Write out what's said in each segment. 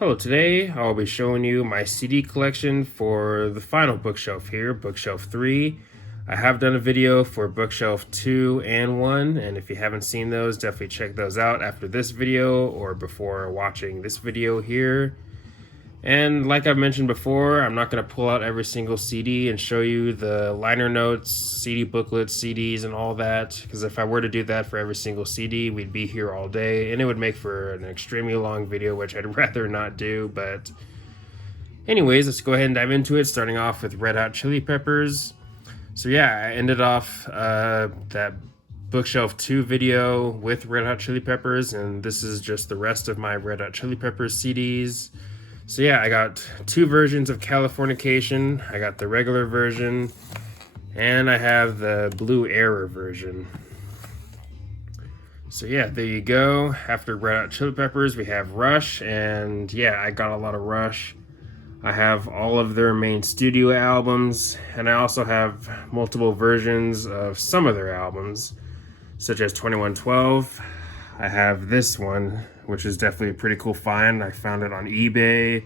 Hello, today I'll be showing you my CD collection for the final bookshelf here, bookshelf 3. I have done a video for bookshelf 2 and 1, and if you haven't seen those, definitely check those out after this video or before watching this video here. And like I've mentioned before, I'm not going to pull out every single CD and show you the liner notes, CD booklets, CDs, and all that. Because if I were to do that for every single CD, we'd be here all day, and it would make for an extremely long video, which I'd rather not do. But anyways, let's go ahead and dive into it, starting off with Red Hot Chili Peppers. So yeah, I ended off that Bookshelf 2 video with Red Hot Chili Peppers, and this is just the rest of my Red Hot Chili Peppers CDs. So yeah, I got two versions of Californication. I got the regular version, and I have the Blue Error version. So yeah, there you go. After Red Hot Chili Peppers, we have Rush, and yeah, I got a lot of Rush. I have all of their main studio albums, and I also have multiple versions of some of their albums, such as 2112. I have this one, which is definitely a pretty cool find. I found it on eBay.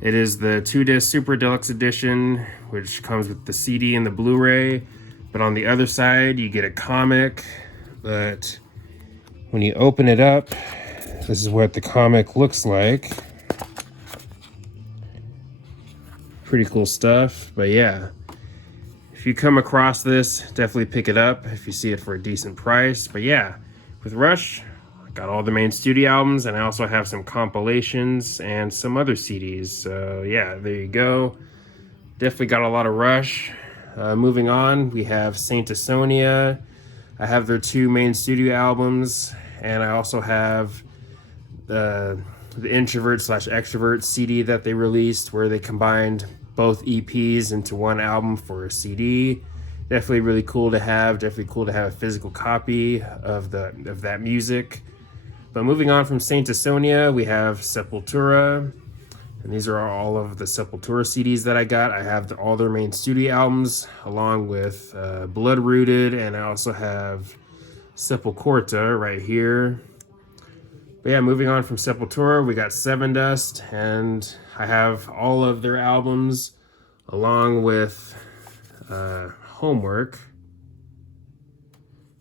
It is the 2-disc Super Deluxe Edition, which comes with the CD and the Blu-ray. But on the other side, you get a comic. But when you open it up, this is what the comic looks like. Pretty cool stuff. But yeah, if you come across this, definitely pick it up if you see it for a decent price. But yeah, with Rush, I got all the main studio albums, and I also have some compilations and some other CDs. So yeah, there you go. Definitely got a lot of Rush. Moving on, we have Saint Asonia. I have their two main studio albums, and I also have the Introvert slash Extrovert CD that they released, where they combined both EPs into one album for a CD. Definitely really cool to have. Definitely cool to have a physical copy of that music. But moving on from Saint Asonia, we have Sepultura, and these are all of the Sepultura CDs that I got. I have all their main studio albums, along with Blood Rooted, and I also have Sepultura right here. But yeah, moving on from Sepultura, we got Sevendust, and I have all of their albums, along with Homework,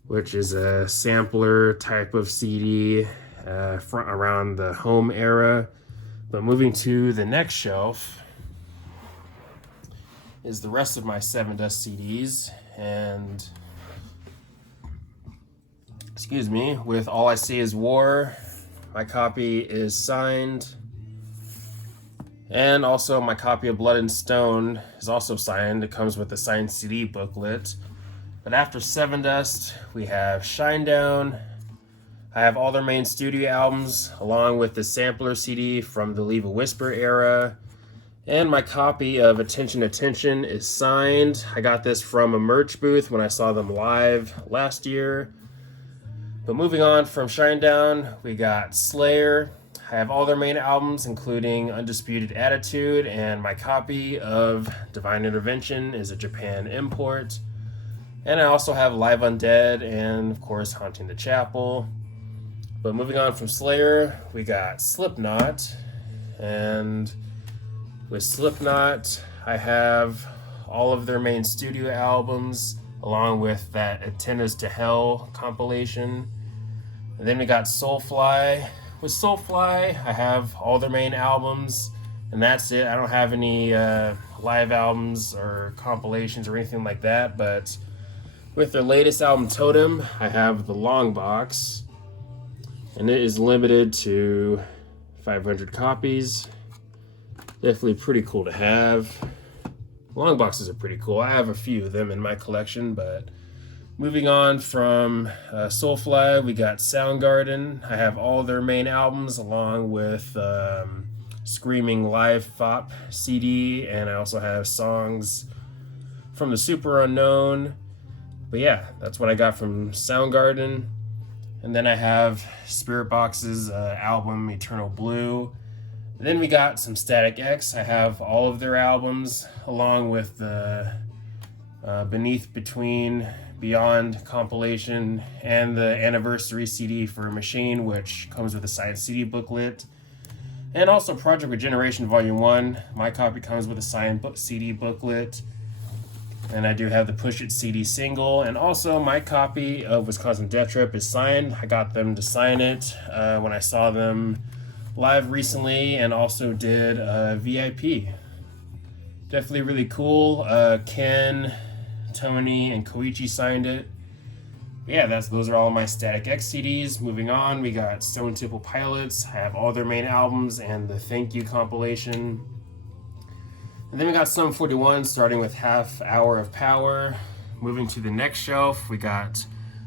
which is a sampler type of CD around the Home era. But moving to the next shelf is the rest of my Sevendust CDs, and excuse me, with All I See Is War. My copy is signed, and also my copy of Blood and Stone is also signed. It comes with a signed CD booklet. But after Sevendust, we have Shinedown. I have all their main studio albums, along with the sampler CD from the Leave a Whisper era. And my copy of Attention Attention is signed. I got this from a merch booth when I saw them live last year. But moving on from Shinedown, we got Slayer. I have all their main albums, including Undisputed Attitude, and my copy of Divine Intervention is a Japan import. And I also have Live Undead and, of course, Haunting the Chapel. But moving on from Slayer, we got Slipknot. And with Slipknot, I have all of their main studio albums, along with that Antennas to Hell compilation. And then we got Soulfly. With Soulfly, I have all their main albums, and that's it. I don't have any live albums or compilations or anything like that, but with their latest album, Totem, I have the long box, and it is limited to 500 copies. Definitely pretty cool to have. Long boxes are pretty cool. I have a few of them in my collection, but moving on from Soulfly, we got Soundgarden. I have all their main albums, along with Screaming Live Fop CD, and I also have songs from the Super Unknown. But yeah, that's what I got from Soundgarden. And then I have Spiritbox's album, Eternal Blue. And then we got some Static X. I have all of their albums, along with the Beneath, Between, Beyond compilation, and the anniversary CD for Machine, which comes with a signed CD booklet. And also Project Regeneration Volume 1. My copy comes with a signed CD booklet. And I do have the Push It CD single. And also my copy of Wisconsin Death Trip is signed. I got them to sign it when I saw them live recently, and also did VIP. Definitely really cool. Ken, Tony, and Koichi signed it. Yeah, those are all of my Static X CDs. Moving on, we got Stone Temple Pilots. I have all their main albums and the Thank You compilation. And then we got Sum 41, starting with Half Hour of Power. Moving to the next shelf, we got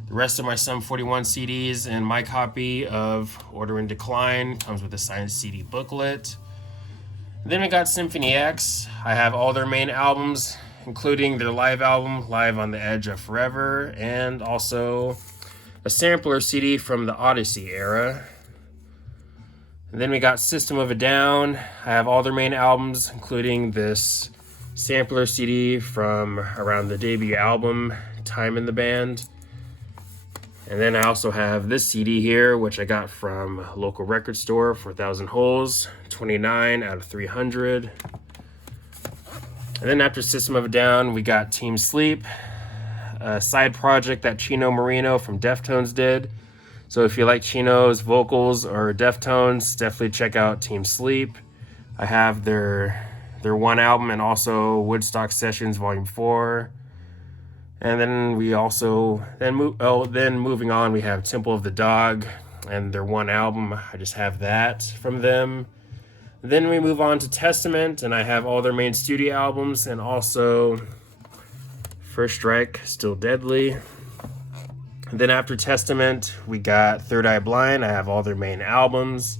the rest of my Sum 41 CDs, and my copy of Order in Decline comes with a signed CD booklet. And then we got Symphony X. I have all their main albums, including their live album, Live on the Edge of Forever, and also a sampler CD from the Odyssey era. And then we got System of a Down. I have all their main albums, including this sampler CD from around the debut album, Time in the Band. And then I also have this CD here, which I got from a local record store for 1,000 Holes, 29 out of 300. And then after System of a Down, we got Team Sleep, a side project that Chino Marino from Deftones did. So if you like Chino's vocals or Deftones, definitely check out Team Sleep. I have their one album, and also Woodstock Sessions Volume 4. And then we also, moving on, we have Temple of the Dog and their one album. I just have that from them. Then we move on to Testament, and I have all their main studio albums, and also First Strike, Still Deadly. And then after Testament, we got Third Eye Blind. I have all their main albums.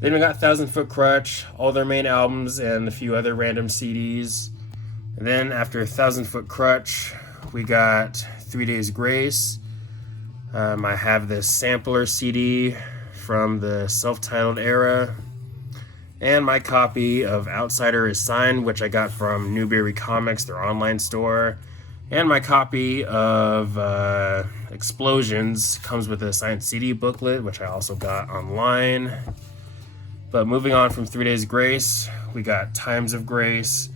Then we got Thousand Foot Crutch, all their main albums, and a few other random CDs. And then after Thousand Foot Crutch, we got 3 Days Grace. I have this sampler CD from the self-titled era. And my copy of Outsider is signed, which I got from Newberry Comics, their online store. And my copy of Explosions comes with a signed CD booklet, which I also got online. But moving on from 3 Days Grace, we got Times of Grace,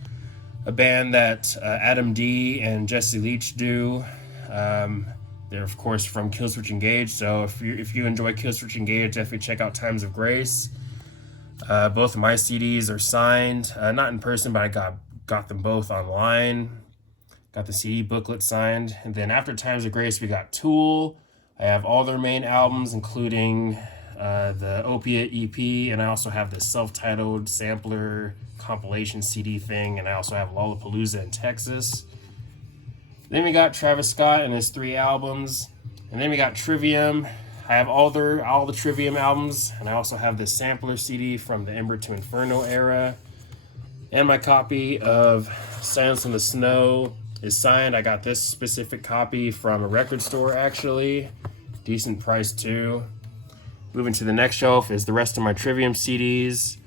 a band that Adam D and Jesse Leach do. They're of course from Killswitch Engage, so if you enjoy Killswitch Engage, definitely check out Times of Grace. Both of my CDs are signed, not in person, but I got them both online. Got the CD booklet signed. And then after Times of Grace, we got Tool. I have all their main albums, including the Opiate EP, and I also have the self-titled sampler compilation CD thing, and I also have Lollapalooza in Texas. Then we got Travis Scott and his 3 albums. And then we got Trivium. I have all the Trivium albums, and I also have the sampler CD from the Ember to Inferno era. And my copy of Silence in the Snow is signed. I got this specific copy from a record store, actually. Decent price too. Moving to the next shelf is the rest of my Trivium CDs.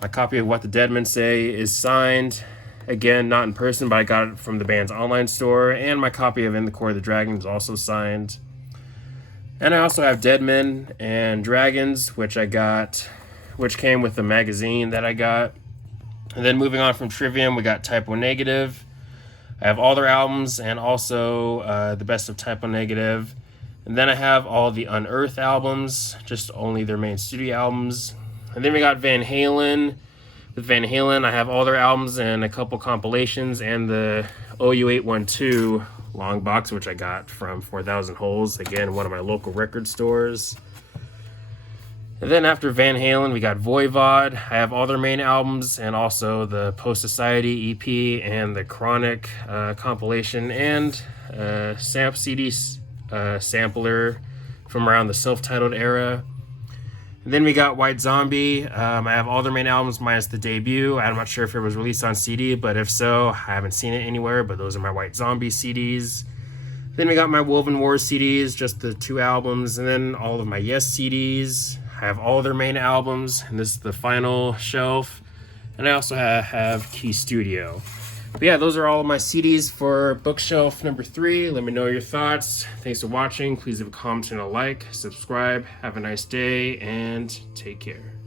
My copy of What the Dead Men Say is signed. Again, not in person, but I got it from the band's online store. And my copy of In the Core of the Dragon is also signed. And I also have Dead Men and Dragons, which came with the magazine that I got. And then moving on from Trivium, we got Type O Negative. I have all their albums, and also the best of Type O Negative. And then I have all the Unearthed albums, just only their main studio albums. And then we got Van Halen. With Van Halen, I have all their albums and a couple compilations, and the OU812 long box, which I got from 4,000 Holes, again, one of my local record stores. And then after Van Halen, we got Voivod. I have all their main albums, and also the Post Society EP and the Chronic compilation, and Samp CD sampler from around the self-titled era. And then we got White Zombie. I have all their main albums minus the debut. I'm not sure if it was released on CD, but if so, I haven't seen it anywhere, but those are my White Zombie CDs. Then we got my Woven Wars CDs, just the 2 albums, and then all of my Yes CDs. I have all their main albums, and this is the final shelf. And I also have Key Studio. But yeah, those are all of my CDs for bookshelf number 3. Let me know your thoughts. Thanks for watching. Please leave a comment and a like. Subscribe. Have a nice day, and take care.